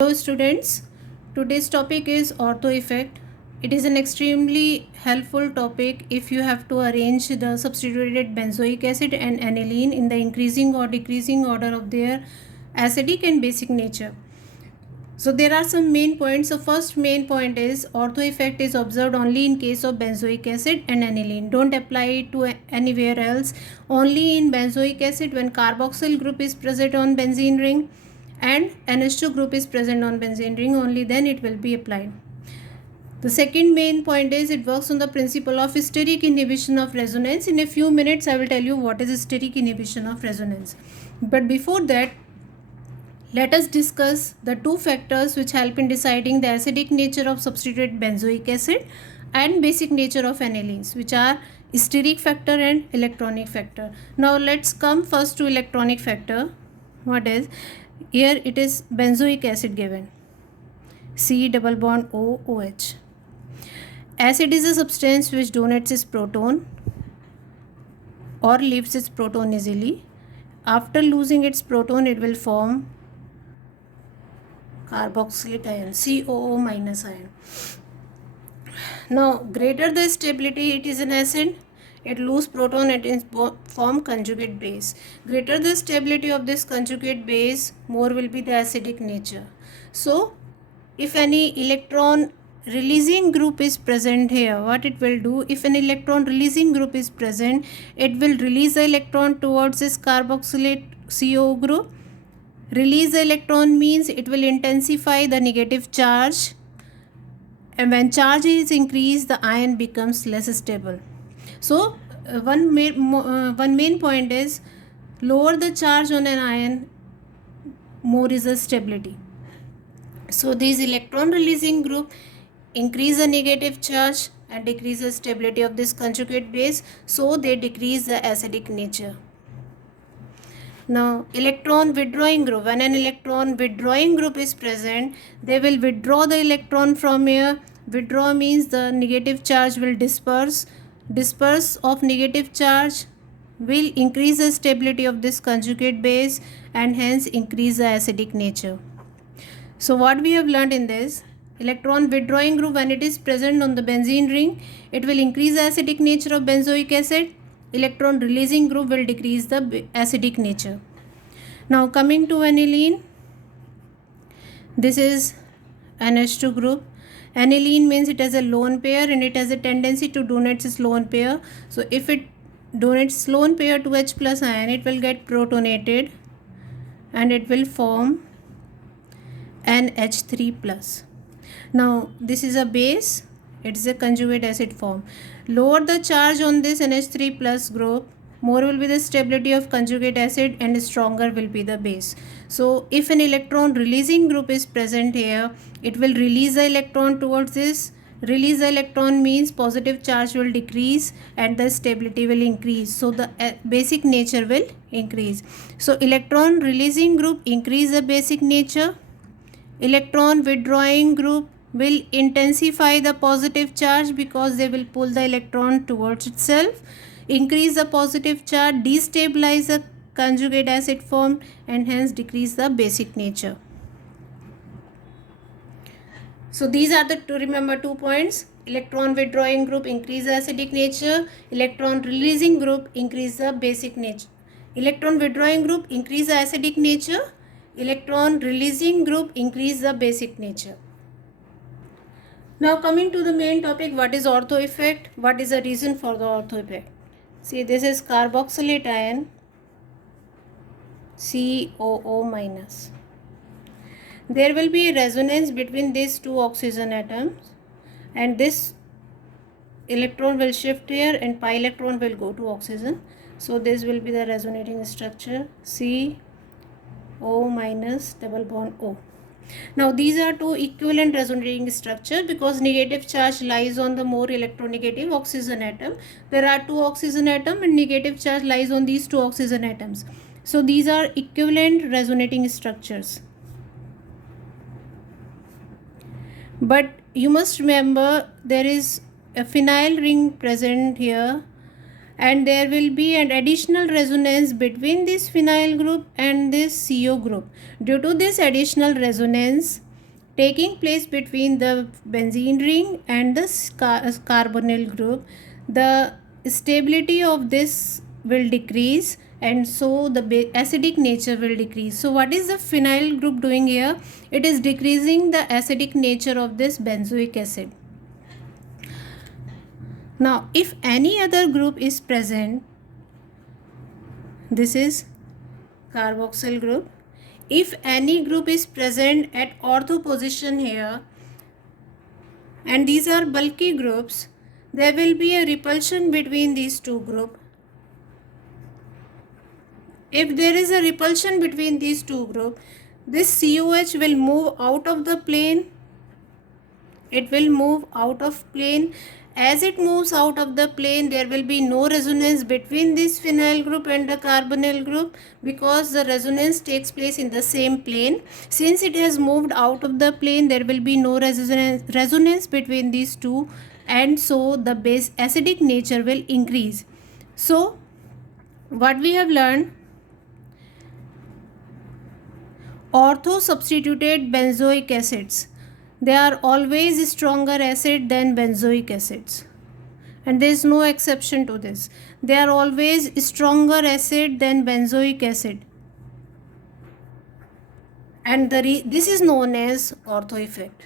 Hello students, today's topic is ortho effect. It is an extremely helpful topic if you have to arrange the substituted benzoic acid and aniline in the increasing or decreasing order of their acidic and basic nature. So there are some main points. The first main point is ortho effect is observed only in case of benzoic acid and aniline. Don't apply it to anywhere else. Only in benzoic acid when carboxyl group is present on benzene ring and NH2 group is present on benzene ring, only then it will be applied. The second main point is it works on the principle of steric inhibition of resonance. In a few minutes I will tell you what is steric inhibition of resonance. But before that, let us discuss the two factors which help in deciding the acidic nature of substituted benzoic acid and basic nature of anilines, which are steric factor and electronic factor. Now let's come first to electronic factor. What is? Here it is benzoic acid given, C double bond O OH. Acid is a substance which donates its proton or leaves its proton easily. After losing its proton, it will form carboxylate ion, COO minus ion. Now, greater the stability, it is an acid. It lose proton, it form conjugate base. Greater the stability of this conjugate base, more will be the acidic nature. So, if any electron releasing group is present here, what it will do? If an electron releasing group is present, it will release the electron towards this carboxylate CO group. Release the electron means it will intensify the negative charge, and when charge is increased, the ion becomes less stable. So one main point is lower the charge on an ion, more is the stability. So these electron releasing group increase the negative charge and decrease the stability of this conjugate base, so they decrease the acidic nature. Now, electron withdrawing group. When an electron withdrawing group is present, they will withdraw the electron from here. Withdraw means the negative charge will disperse. Disperse of negative charge will increase the stability of this conjugate base and hence increase the acidic nature. So what we have learned in this, electron withdrawing group, when it is present on the benzene ring, it will increase the acidic nature of benzoic acid. Electron releasing group will decrease the acidic nature. Now coming to aniline, this is NH2 group. Aniline means it has a lone pair and it has a tendency to donate its lone pair. So if it donates lone pair to H plus ion, it will get protonated and it will form NH3 plus. Now this is a base, it is a conjugate acid form. Lower the charge on this NH3 plus group, more will be the stability of conjugate acid and stronger will be the base. So if an electron releasing group is present here, it will release the electron towards this. Release the electron means positive charge will decrease and the stability will increase. So the basic nature will increase. So electron releasing group increase the basic nature. Electron withdrawing group will intensify the positive charge because they will pull the electron towards itself, increase the positive charge, destabilize the conjugate acid form and hence decrease the basic nature. So these are the to remember 2 points. Electron withdrawing group increase the acidic nature, electron releasing group increase the basic nature. Electron withdrawing group increase the acidic nature, electron releasing group increase the basic nature. Now coming to the main topic, what is ortho effect? What is the reason for the ortho effect? See, this is carboxylate ion, COO minus. There will be a resonance between these two oxygen atoms and this electron will shift here and pi electron will go to oxygen. So this will be the resonating structure, CO minus double bond O. Now these are two equivalent resonating structure because negative charge lies on the more electronegative oxygen atom. There are two oxygen atom and negative charge lies on these two oxygen atoms. So these are equivalent resonating structures. But you must remember there is a phenyl ring present here and there will be an additional resonance between this phenyl group and this CO group. Due to this additional resonance, taking place between the benzene ring and the carbonyl group, the stability of this will decrease, and so the acidic nature will decrease. So what is the phenyl group doing here? It is decreasing the acidic nature of this benzoic acid. Now if any other group is present, this is carboxyl group. If any group is present at ortho position here, and these are bulky groups, there will be a repulsion between these two groups. If there is a repulsion between these two groups, this COH will move out of the plane. It will move out of plane. As it moves out of the plane, there will be no resonance between this phenyl group and the carbonyl group, because the resonance takes place in the same plane. Since it has moved out of the plane, there will be no resonance between these two, and so the base acidic nature will increase. So what we have learned, ortho substituted benzoic acids, they are always stronger acid than benzoic acids, and there is no exception to this. They are always stronger acid than benzoic acid, and this is known as ortho effect.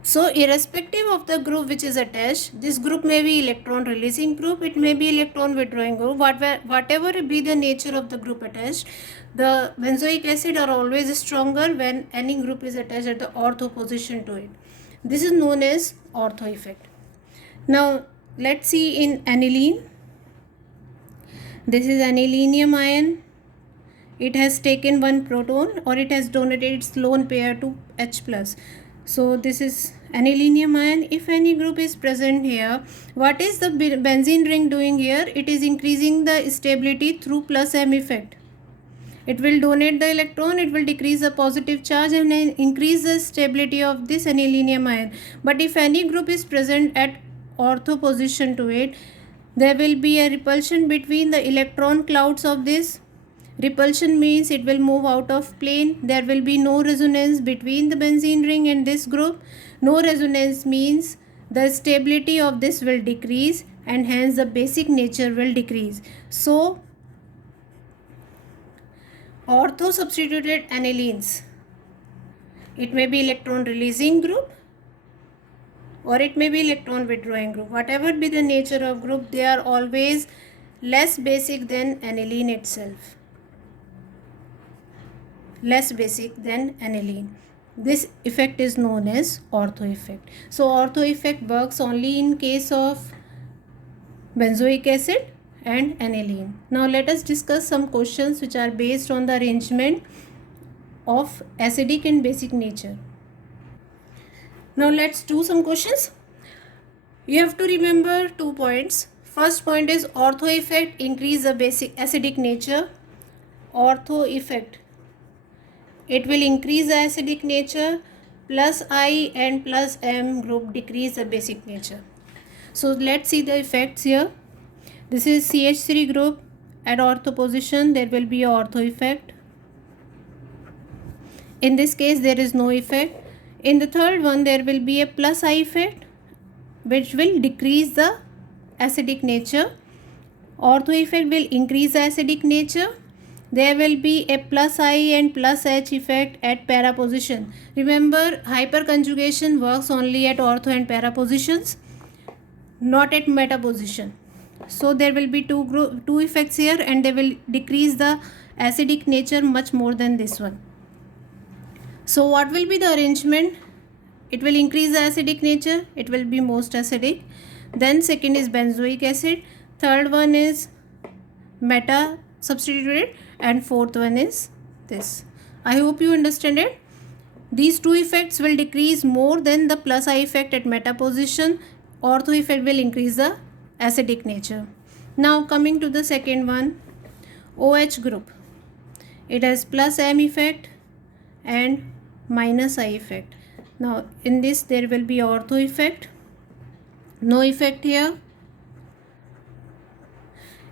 So irrespective of the group which is attached, this group may be electron releasing group, it may be electron withdrawing group, whatever be the nature of the group attached, the benzoic acid are always stronger when any group is attached at the ortho position to it. This is known as ortho effect. Now let's see in aniline. This is anilinium ion. It has taken one proton, or it has donated its lone pair to H+. So this is anilinium ion. If any group is present here, what is the benzene ring doing here? It is increasing the stability through plus M effect. It will donate the electron, it will decrease the positive charge and increase the stability of this anilinium ion. But if any group is present at ortho position to it, there will be a repulsion between the electron clouds of this. Repulsion means it will move out of plane. There will be no resonance between the benzene ring and this group. No resonance means the stability of this will decrease, and hence the basic nature will decrease. So ortho substituted anilines, it may be electron releasing group or it may be electron withdrawing group. Whatever be the nature of group, they are always less basic than aniline itself. Less basic than aniline. This effect is known as ortho effect. So ortho effect works only in case of benzoic acid and aniline. Now let us discuss some questions which are based on the arrangement of acidic and basic nature. Now let's do some questions. You have to remember 2 points. First point is ortho effect increase the basic acidic nature. Ortho effect, it will increase the acidic nature. Plus I and plus M group decrease the basic nature. So let's see the effects here. This is CH3 group. At ortho position there will be a ortho effect. In this case there is no effect. In the third one there will be a plus I effect, which will decrease the acidic nature. Ortho effect will increase the acidic nature. There will be a plus I and plus H effect at para position. Remember, hyperconjugation works only at ortho and para positions, not at meta position. So there will be two effects here, and they will decrease the acidic nature much more than this one. So what will be the arrangement? It will increase the acidic nature. It will be most acidic. Then second is benzoic acid. Third one is meta substituted, and fourth one is this. I hope you understand it. These two effects will decrease more than the plus I effect at meta position. Ortho effect will increase the acidic nature. Now coming to the second one, OH group. It has plus M effect and minus I effect. Now in this there will be ortho effect. No effect here.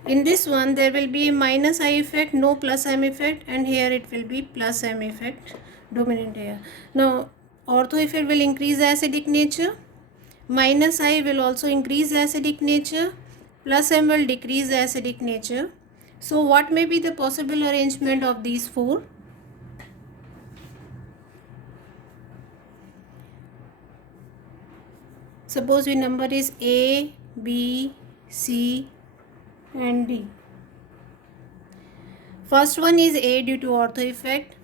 In this one there will be minus I effect, no plus M effect, and here it will be plus M effect. dominant here. Now ortho effect will increase the acidic nature, minus I will also increase the acidic nature, plus M will decrease the acidic nature. So what may be the possible arrangement of these four? Suppose we number is A, B, C and D. First one is A due to ortho effect.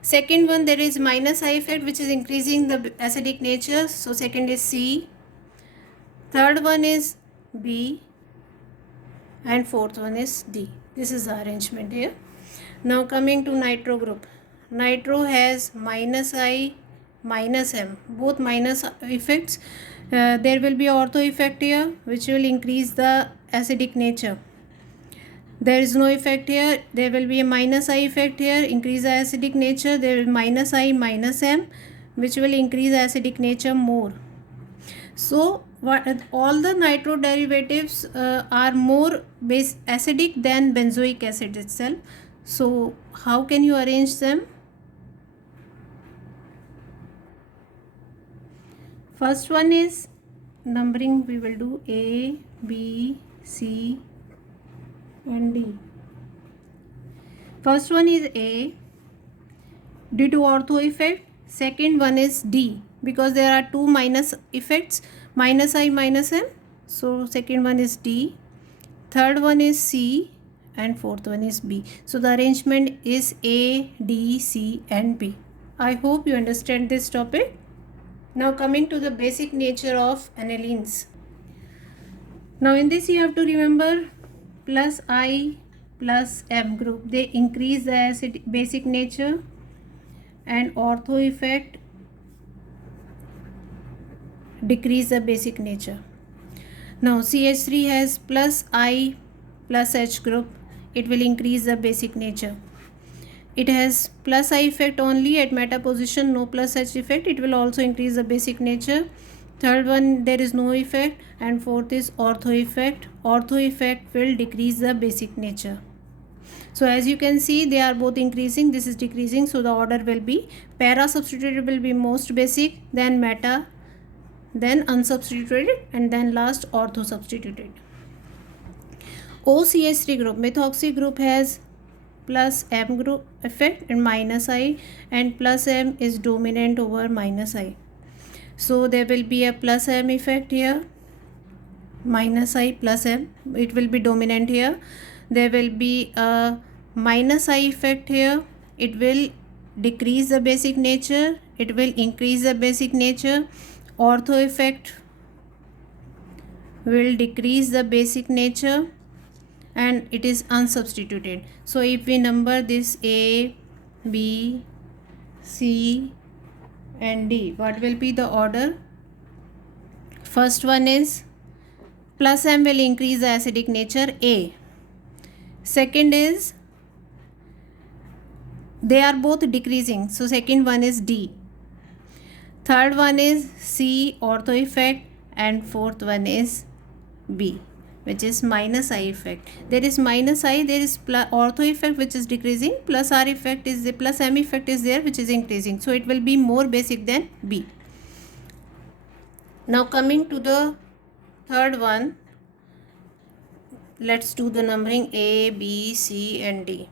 Second one, there is minus I effect, which is increasing the acidic nature. So second is C. Third one is B. And fourth one is D. This is the arrangement here. Now coming to nitro group. Nitro has minus I, minus M, both minus effects. There will be ortho effect here, which will increase the acidic nature. There is no effect here. There will be a minus I effect here, increase the acidic nature. There will be minus I, minus M, which will increase the acidic nature more. So all the nitro derivatives are more acidic than benzoic acid itself. So how can you arrange them? First one is numbering, we will do A, B, C and D. First one is A due to ortho effect. Second one is D because there are two minus effects, minus I, minus M. So second one is D. Third one is C and fourth one is B. So the arrangement is A, D, C and B. I hope you understand this topic. Now coming to the basic nature of anilines. Now in this you have to remember plus I plus M group, they increase the acid basic nature, and ortho effect decrease the basic nature. Now CH3 has plus I plus H group, it will increase the basic nature. It has plus I effect only at meta position, no plus H effect, it will also increase the basic nature. Third one, there is no effect, and fourth is ortho effect. Ortho effect will decrease the basic nature. So as you can see, they are both increasing, this is decreasing, so the order will be para substituted will be most basic, then meta, then unsubstituted, and then last ortho substituted. OCH3 group, methoxy group has plus M group effect and minus I, and plus M is dominant over minus I. So there will be a plus M effect here, minus I plus M, it will be dominant here. There will be a minus I effect here, it will decrease the basic nature, it will increase the basic nature. Ortho effect will decrease the basic nature, and it is unsubstituted. So if we number this A, B, C and D, what will be the order? First one is plus M will increase the acidic nature, A. Second is they are both decreasing, so second one is D. Third one is C, ortho effect, and fourth one is B, which is minus I effect. There is minus I, there is ortho effect which is decreasing, plus R effect is the plus M effect is there which is increasing. So it will be more basic than B. Now coming to the third one, let's do the numbering A, B, C and D.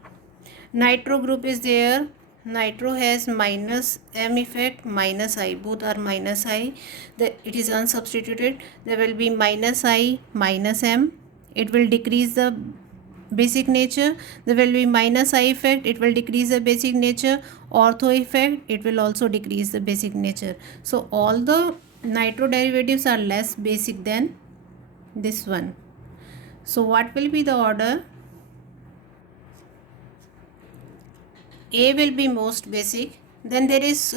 Nitro group is there. Nitro has minus M effect, minus I, both are minus I. It is unsubstituted. There will be minus I, minus M. It will decrease the basic nature. There will be minus I effect, it will decrease the basic nature. Ortho effect, it will also decrease the basic nature. So all the nitro derivatives are less basic than this one. So what will be the order? A will be most basic, then there is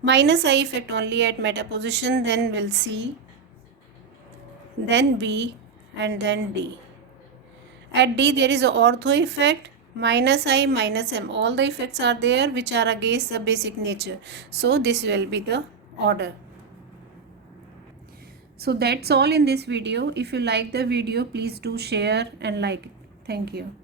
minus I effect only at meta position, then will C, then B and then D. At D there is a ortho effect, minus I, minus M, all the effects are there which are against the basic nature. So this will be the order. So that's all in this video. If you like the video, please do share and like it. Thank you.